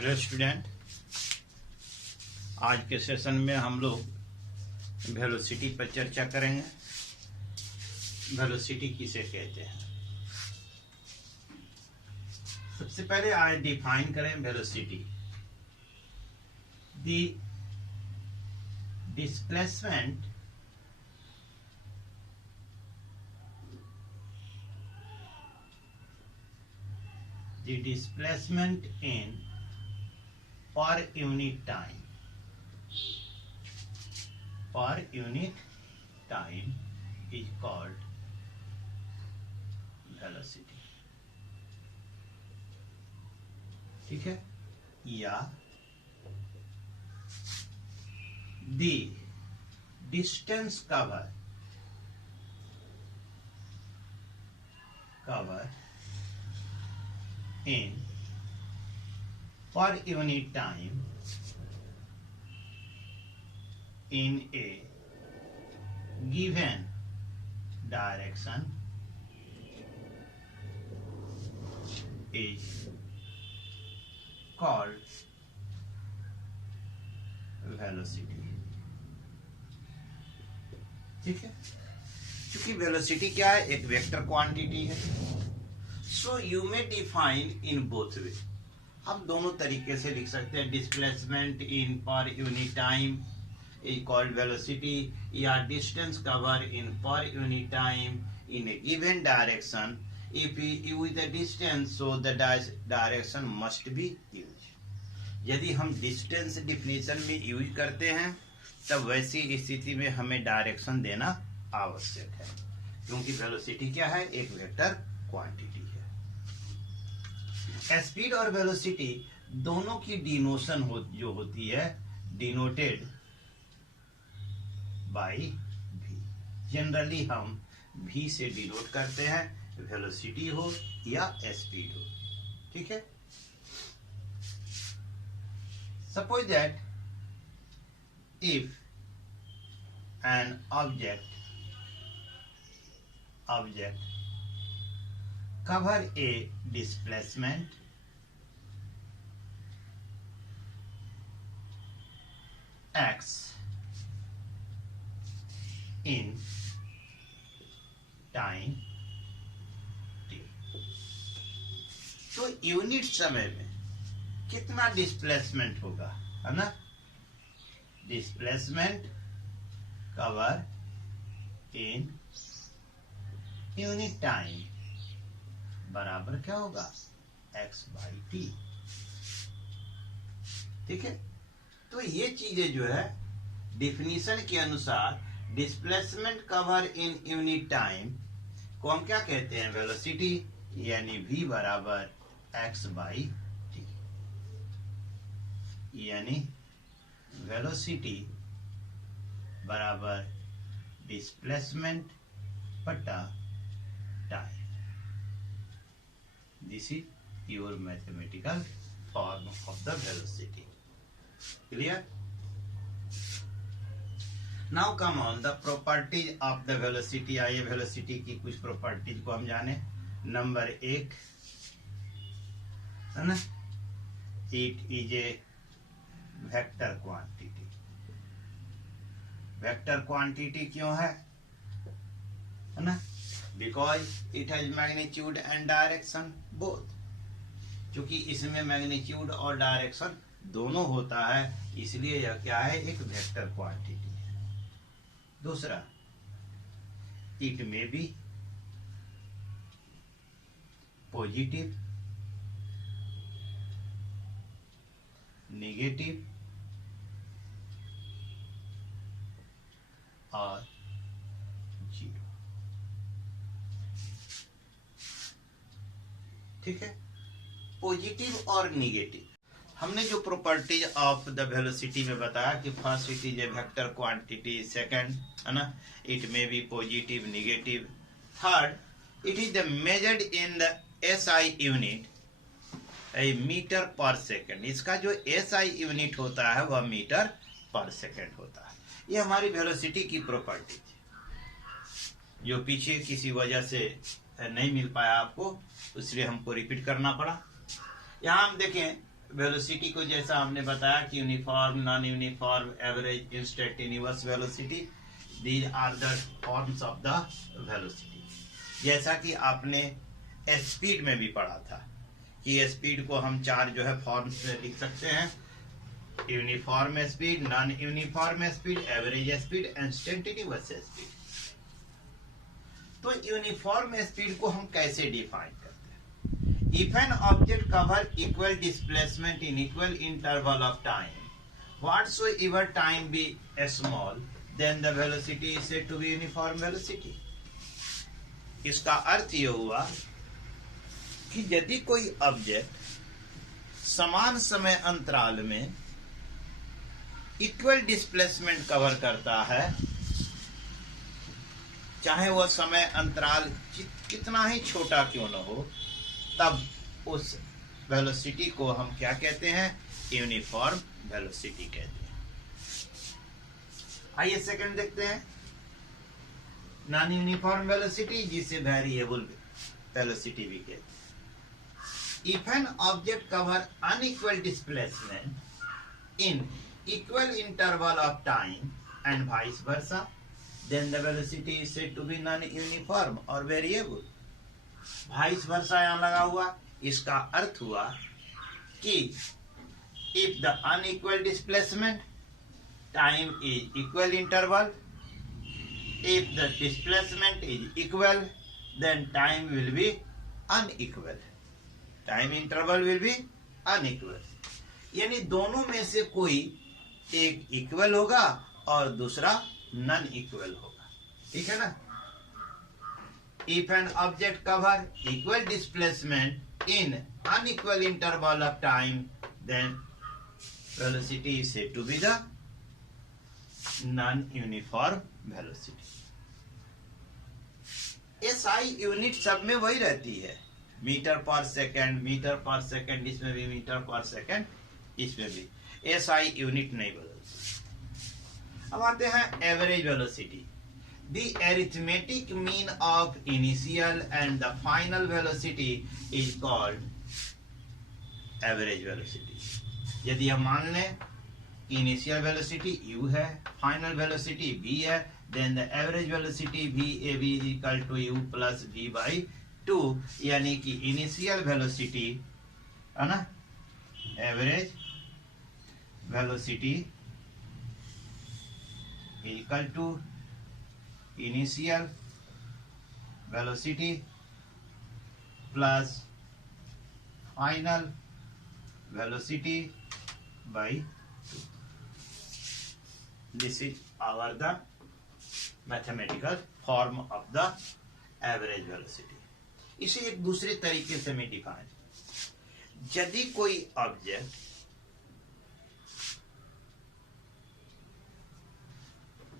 Hello student, आज के session में हम लोग वेलोसिटी पर चर्चा करेंगे। वेलोसिटी किसे कहते हैं? सबसे पहले आज डिफाइन करें velocity. The displacement in per unit time is called velocity। ठीक है, या the distance cover in per unit time in a given direction is called velocity। ठीक है, क्योंकि वेलोसिटी क्या है? एक वेक्टर क्वांटिटी है। So you may define in both way. हम दोनों तरीके से लिख सकते हैं। Displacement in per unit time is called velocity, या distance cover in per unit time in a given direction. If you use the distance, so the direction must be use. यदि हम डिस्टेंस डिफिनेशन में use करते हैं तब वैसी स्थिति में हमें डायरेक्शन देना आवश्यक है, क्योंकि वेलोसिटी क्या है? एक वेक्टर क्वांटिटी है। स्पीड और वेलोसिटी दोनों की डिनोशन जो होती है, डिनोटेड बाय v। जनरली हम v से डिनोट करते हैं, वेलोसिटी हो या स्पीड हो। ठीक है, suppose that if an object cover a displacement x in time t, तो यूनिट समय में कितना डिस्प्लेसमेंट होगा, है ना? Displacement cover in unit time बराबर क्या होगा? x by T. ठीक है, तो ये चीजें जो है डिफिनीशन के अनुसार displacement cover in unit time को हम क्या कहते हैं? वेलोसिटी, यानी v बराबर x बाई टी, यानी वेलोसिटी बराबर डिस्प्लेसमेंट बटा time. This is your mathematical form of the velocity. Clear? Now come on the properties of the velocity। आइए वेलोसिटी की कुछ प्रॉपर्टीज को हम जाने। नंबर 1 है ना, it is a vector quantity. Vector quantity क्यों है ना? Because it has magnitude and direction both। क्योंकि इसमें मैग्नीट्यूड और डायरेक्शन दोनों होता है, इसलिए यह क्या है? एक वेक्टर क्वांटिटी है। दूसरा, इट में बी पॉजिटिव, नेगेटिव और जीरो। ठीक है, पॉजिटिव और निगेटिव। हमने जो प्रॉपर्टीज ऑफ द वेलोसिटी में बताया कि first it is a vector quantity, second है ना, it may be positive, negative, third it is the measured in the SI unit, a metre per second. इसका जो एसआई यूनिट होता है वह मीटर पर सेकंड होता है। ये हमारी वेलोसिटी की प्रॉपर्टी थी, जो पीछे किसी वजह से नहीं मिल पाया आपको, इसलिए हमको रिपीट करना पड़ा। यहाँ हम देखें वेलोसिटी को जैसा हमने बताया कि uniform, non uniform, average, instantaneous velocity, these are the forms of the velocity. जैसा कि आपने स्पीड में भी पढ़ा था कि स्पीड को हम 4 जो है फॉर्म्स में लिख सकते हैं: uniform speed, non uniform speed, average speed, instantaneous speed. तो यूनिफॉर्म स्पीड को हम कैसे डिफाइन करते हैं? If an object cover equal displacement in equal interval of time, whatsoever time be small, then the velocity is said to be uniform velocity. इसका अर्थ यह हुआ कि यदि कोई ऑब्जेक्ट समान समय अंतराल में इक्वल डिस्प्लेसमेंट कवर करता है, चाहे वह समय अंतराल कितना ही छोटा क्यों न हो, तब उस वेलोसिटी को हम क्या कहते हैं? यूनिफॉर्म वेलोसिटी कहते हैं। आइए सेकंड देखते हैं, नॉन यूनिफॉर्म वेलोसिटी, जिसे वेरिएबल वेलोसिटी भी कहते हैं। If an object cover unequal displacement in equal interval of time and vice versa, then the velocity is said to be non-uniform or variable. vice versa यहाँ लगा हुआ, इसका अर्थ हुआ कि if the unequal displacement, time is equal interval, if the displacement is equal, then time will be unequal, time interval will be unequal। यानी दोनों में से कोई एक इक्वल होगा और दूसरा नॉन इक्वल होगा, ठीक है ना? If an object cover equal displacement in unequal interval of time, then velocity is said to be the non uniform velocity. SI unit सब में वही रहती है, मीटर पर सेकेंड, मीटर पर सेकेंड, इसमें भी मीटर पर सेकेंड, इसमें भी एसआई यूनिट नहीं बदलती। अब आते हैं average velocity. The arithmetic mean of initial and the final velocity is called average velocity. यदि हम मान लें इनिशियल वेलोसिटी u है, फाइनल वेलोसिटी v है, then the average velocity v is equal to u plus v/2, यानी कि initial velocity है ना, average velocity equal to initial velocity plus final velocity by 2. This is our the mathematical form of the average velocity. इसे एक दूसरे तरीके से मैं डिफाइन, यदि कोई ऑब्जेक्ट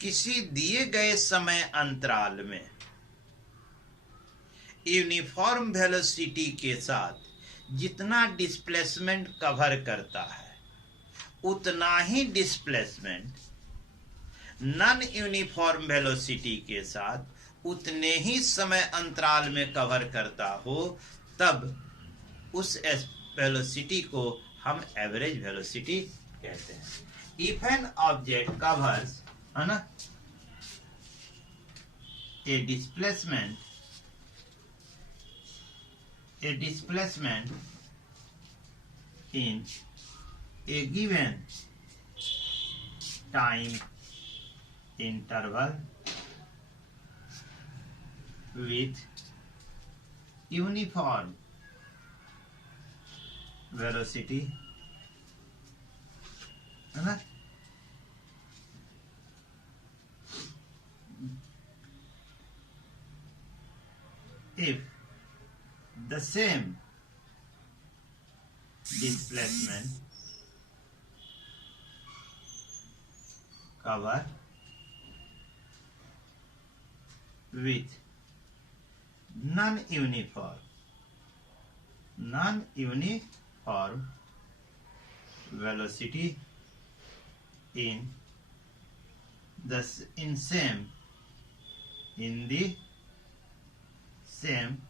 किसी दिए गए समय अंतराल में यूनिफॉर्म वेलोसिटी के साथ जितना डिस्प्लेसमेंट कवर करता है, उतना ही डिस्प्लेसमेंट नॉन यूनिफॉर्म वेलोसिटी के साथ उतने ही समय अंतराल में कवर करता हो, तब उस वेलोसिटी को हम एवरेज वेलोसिटी कहते हैं। इफ एन ऑब्जेक्ट कवर्स, है ना, a displacement in a given time interval with uniform velocity, है ना, if the same displacement cover with non-uniform velocity in the same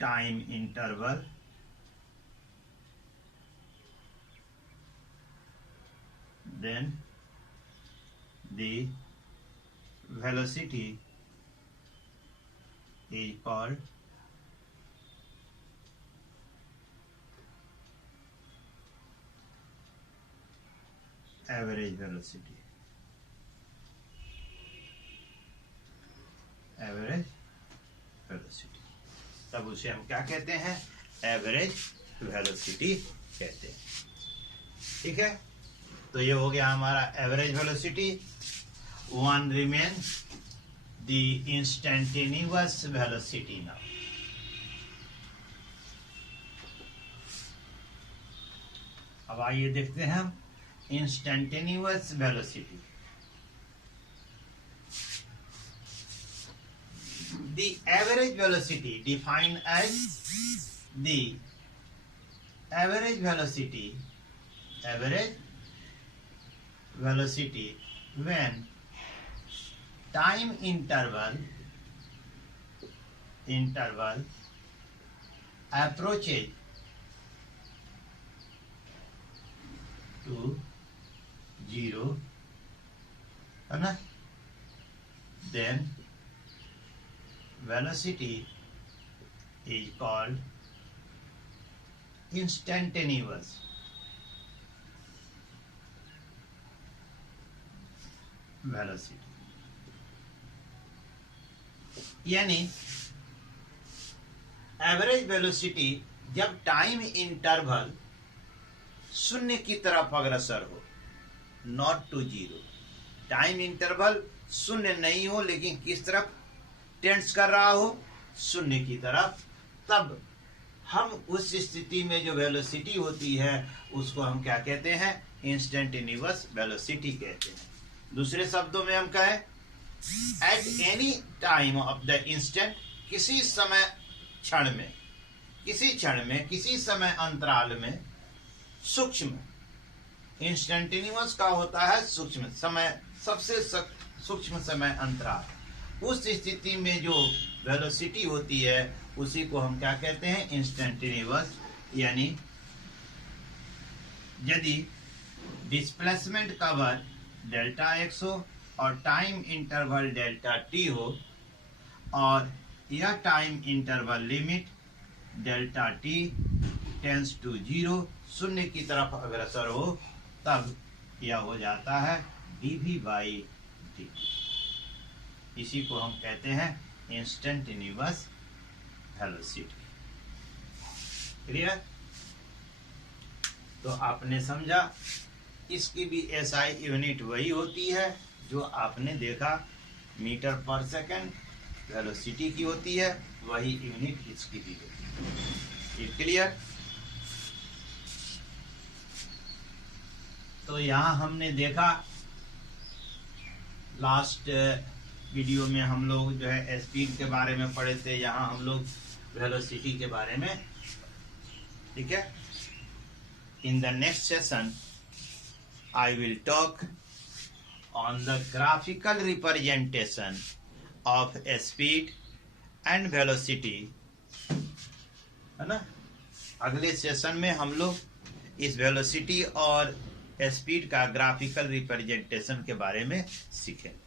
time interval then the velocity is called average velocity. Average velocity, तब उसे हम क्या कहते हैं? Average velocity कहते हैं। ठीक है, तो ये हो गया हमारा average velocity. One remain the instantaneous velocity now. अब आइए देखते हैं हम instantaneous velocity. The average velocity defined as the average velocity when time interval approaches to 0, है ना? Then velocity is called instantaneous velocity। यानी एवरेज वेलोसिटी जब time interval शून्य की तरफ अग्रसर हो, not to zero. Time interval शून्य नहीं हो लेकिन किस तरफ टेंड्स कर रहा हो? शून्य की तरफ। तब हम उस स्थिति में जो वेलोसिटी होती है उसको हम क्या कहते हैं? इंस्टेंटेनियस वेलोसिटी कहते हैं। दूसरे शब्दों में हम कहें at any time of the instant, किसी समय क्षण में, किसी समय अंतराल में, सूक्ष्म। इंस्टेंटेनियस का होता है सूक्ष्म समय, सबसे सूक्ष्म समय अंतराल। उस स्थिति में जो वेलोसिटी होती है उसी को हम क्या कहते हैं? इंस्टेंटेनियस। यानी यदि डिस्प्लेसमेंट कवर डेल्टा एक्स हो और टाइम इंटरवल डेल्टा टी हो और यह time interval limit delta t tends to 0, शून्य की तरफ अग्रसर हो, तब यह हो जाता है dv बाई dt। इसी को हम कहते हैं इंस्टेंटेनियस वेलोसिटी। क्लियर? तो आपने समझा, इसकी भी एसआई यूनिट वही होती है जो आपने देखा मीटर पर सेकंड वेलोसिटी की होती है, वही यूनिट इसकी भी होती है। क्लियर? तो यहाँ हमने देखा, लास्ट वीडियो में हम लोग जो है स्पीड के बारे में पढ़े थे, यहाँ हम लोग वेलोसिटी के बारे में। ठीक है, in the next session I will talk on the graphical representation of speed and velocity, है ना? अगले सेशन में हम लोग इस वेलोसिटी और स्पीड का ग्राफिकल रिप्रेजेंटेशन के बारे में सीखेंगे।